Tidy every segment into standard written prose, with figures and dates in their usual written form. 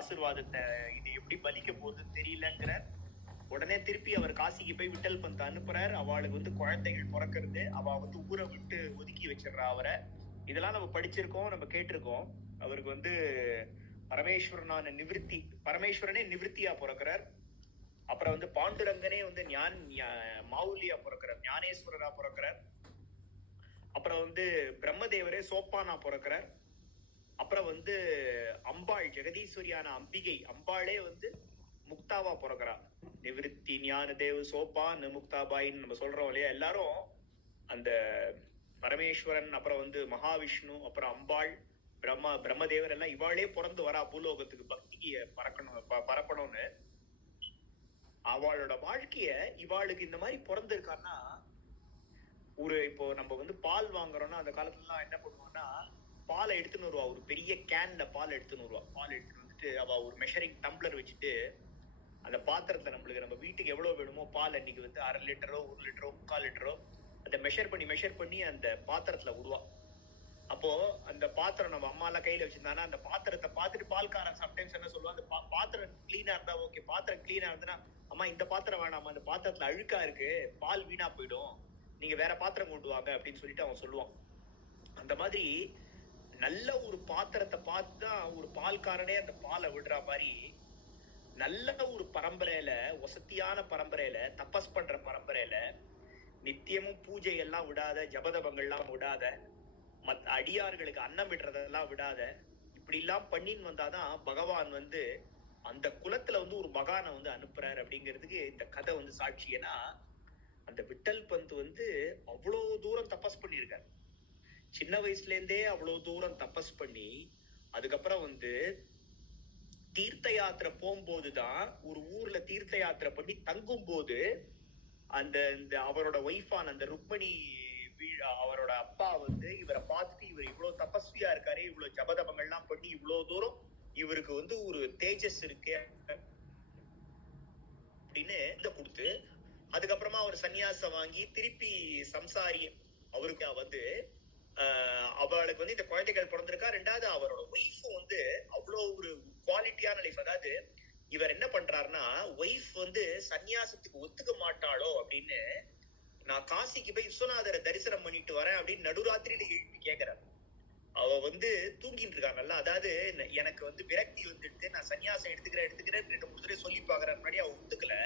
ஆசீர்வாதத்தை இது எப்படி பலிக்க போகுதுன்னு தெரியலங்கிற உடனே திருப்பி அவர் காசிக்கு போய் விட்டல் பந்த் அனுப்புறாரு. அவளுக்கு வந்து குழந்தைகள் பிறக்கிறது, அவ வந்து ஊரை விட்டு ஒதுக்கி வச்சிடுறா அவரை. இதெல்லாம் நம்ம படிச்சிருக்கோம், நம்ம கேட்டிருக்கோம். அவருக்கு வந்து பரமேஸ்வரனான பரமேஸ்வரனே நிவிருத்தியா பிறக்கிறார். அப்புறம் வந்து பாண்டுரங்கனே வந்து மாவுலியா பிறக்கிறார், ஞானேஸ்வரரா பிறக்கிறார். அப்புறம் வந்து பிரம்மதேவரே சோப்பானா பிறக்கிறார். அப்புறம் வந்து அம்பாள் ஜெகதீஸ்வரியான அம்பாளே வந்து முக்தாவா பிறக்கிறா. நிவிருத்தி ஞான தேவ் சோப்பான் முக்தாபாயின்னு நம்ம சொல்றோம் இல்லையா. எல்லாரும் அந்த பரமேஸ்வரன், அப்புறம் வந்து மகாவிஷ்ணு, அப்புறம் அம்பாள், பிரம்மதேவர் எல்லாம் இவாளே பிறந்து வரா பூலோகத்துக்கு பக்திக்கு பரப்பணும்னு. அவளோட வாழ்க்கைய இவாளுக்கு இந்த மாதிரி பிறந்திருக்கான்னா, இப்போ நம்ம வந்து பால் வாங்குறோம்னா அந்த காலத்துல எல்லாம் என்ன பண்ணுவாங்கன்னா, பாலை எடுத்துன்னு வருவா, ஒரு பெரிய கேன்ல பால் எடுத்துன்னு வருவா. பால் எடுத்துட்டு வந்துட்டு அவ ஒரு மெஷரிங் டம்ளர் வச்சுட்டு அந்த பாத்திரத்துல நம்மளுக்கு நம்ம வீட்டுக்கு எவ்வளவு வேணுமோ பால், அன்னைக்கு வந்து 1/2 லிட்டரோ 1 லிட்டரோ 3/4 லிட்டரோ அதை மெஷர் பண்ணி அந்த பாத்திரத்துல விடுவா. அப்போ அந்த பாத்திரம் நம்ம அம்மா எல்லாம் கையில வச்சிருந்தானா அந்த பாத்திரத்தை பார்த்துட்டு பால்காரன் சம்டைம்ஸ் என்ன சொல்லுவா, அந்த பாத்திரம் கிளீனா இருந்தா ஓகே, பாத்திரம் கிளீனா இருந்ததுன்னா அம்மா இந்த பாத்திரம் வேணாமா, அந்த பாத்திரத்துல அழுக்கா இருக்கு, பால் வீணா போயிடும், நீங்க வேற பாத்திரம் கொண்டு வாங்க அப்படின்னு சொல்லிட்டு அவன் சொல்லுவான். அந்த மாதிரி நல்ல ஒரு பாத்திரத்தை பார்த்துதான் ஒரு பால்காரனே அந்த பாலை விடுற மாதிரி நல்ல ஒரு பரம்பரையில, வசதியான பரம்பரையில, தபஸ் பண்ற பரம்பரையில, நித்தியமும் பூஜை எல்லாம் விடாத, ஜபதபங்கள்லாம் விடாத, அடியார்களுக்கு அன்னம் விடுறதெல்லாம் விடாத, இப்படி எல்லாம் பண்ணின்னு வந்தாதான் பகவான் வந்து அந்த குலத்துல வந்து ஒரு மகானை வந்து அனுப்புறாரு அப்படிங்கிறதுக்கு இந்த கதை வந்து சாட்சி. ஏன்னா அந்த விட்டல் பந்த் வந்து அவ்வளவு தூரம் தபஸ் பண்ணியிருக்காரு. சின்ன வயசுல இருந்தே அவ்வளவு தூரம் தபஸ் பண்ணி அதுக்கப்புறம் வந்து தீர்த்த யாத்திரை போகும்போதுதான், ஒரு ஊர்ல தீர்த்த யாத்திரை பண்ணி தங்கும் போது அந்த அவரோட ஒய்ஃபான அந்த ருக்மணி, அவரோட அப்பா வந்து இவரை பார்த்துட்டு, இவர் இவ்வளவு தபஸ்வியா இருக்காரு, இவ்வளவு ஜபதபங்கள்லாம் பண்ணி இவ்வளவு தூரம் இவருக்கு வந்து ஒரு தேஜஸ் இருக்கு அப்படின்னு கொடுத்து, அதுக்கப்புறமா அவர் சன்னியாசம் வாங்கி திருப்பி சம்சாரி அவருக்கு வந்து அவளுக்கு வந்து இந்த குழந்தைகள் பிறந்திருக்கா. ரெண்டாவது அவரோட ஒய்ஃபும் வந்து அவ்வளவு ஒரு குவாலிட்டியான லைஃப். அதாவது இவர் என்ன பண்றாருன்னா, ஒய்ஃப் வந்து சன்னியாசத்துக்கு ஒத்துக்க மாட்டாளோ அப்படின்னு, நான் காசிக்கு போய் விஸ்வநாதரை தரிசனம் பண்ணிட்டு வரேன் அப்படின்னு நடுராத்திரியில எழுப்பி கேட்கிறார். அவ வந்து தூங்கிட்டு இருக்காங்கல்ல, அதாவது எனக்கு வந்து விரக்தி வந்துட்டு நான் சன்னியாசம் எடுத்துக்கிறேன் 2-3 தடவை சொல்லி பாக்குற முன்னாடி அவ ஒத்துக்கல.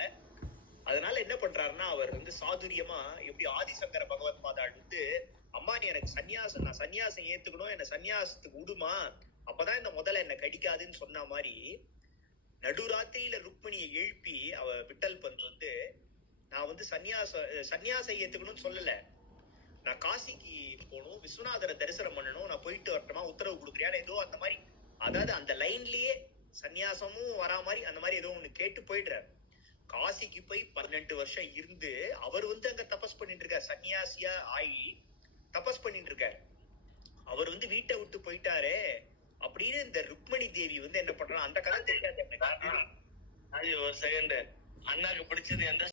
அதனால என்ன பண்றாருன்னா, அவர் வந்து சாதுரியமா, எப்படி ஆதிசங்கர பகவத் பாதாள் வந்து, அம்மா நீ எனக்கு நான் சன்னியாசம் ஏத்துக்கணும், என்ன சன்னியாசத்துக்கு விடுமா, அப்பதான் இந்த முதல்ல என்ன கடிக்காதுன்னு சொன்ன மாதிரி நடுராத்திரியில ருக்மணியை எழுப்பி அவ விட்டல் பந்த் வந்து, நான் வந்து சன்னியாசம் ஏத்துக்கணும்னு சொல்லல, நான் காசிக்கு போகணும், விஸ்வநாதரை தரிசனம் பண்ணணும், நான் போயிட்டு வரட்டுமா, உத்தரவு கொடுக்குறியா, ஏதோ அந்த மாதிரி, அதாவது அந்த லைன்லயே சன்னியாசமும் வரா மாதிரி அந்த மாதிரி ஏதோ ஒண்ணு கேட்டு போயிடுறாரு. காசிக்கு போய் 12 வருஷம் இருந்து அவர் வந்து அங்க தபஸ் பண்ணிட்டு இருக்காரு, சன்னியாசியா ஆகி தபஸ் பண்ணிட்டு இருக்காரு. அவர் வந்து வீட்டை விட்டு போயிட்டாரே அப்படின்னு இந்த ருக்மணி தேவி வந்து என்ன பண்றாங்க, அந்த கதை தெரியாது. ஒரு செகண்ட், அண்ணாக்கு பிடிச்சது எந்த